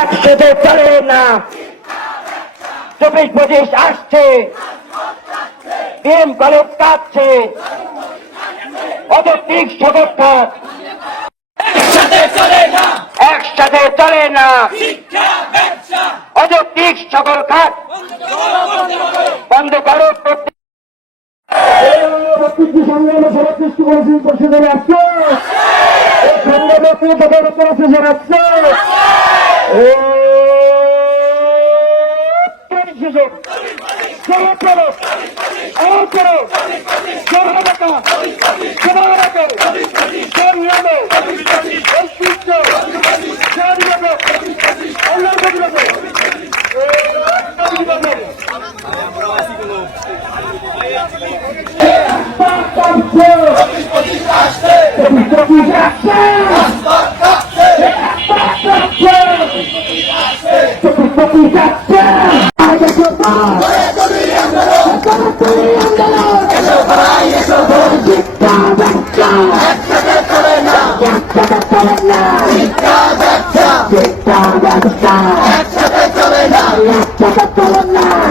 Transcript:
একসাথে চলে না। 24-25 আসছে, বিএম কলেজ কাঁদছে, অযৌক্তিক সদস্যতা একসাথে চলে না। অযৌক্তিক সকল খাত বন্ধ করো। সংগ্রামে সর্বোৎকৃষ্ট পরিষদের আসছে, এই সংগ্রামে আসছে একসাথে চলে না।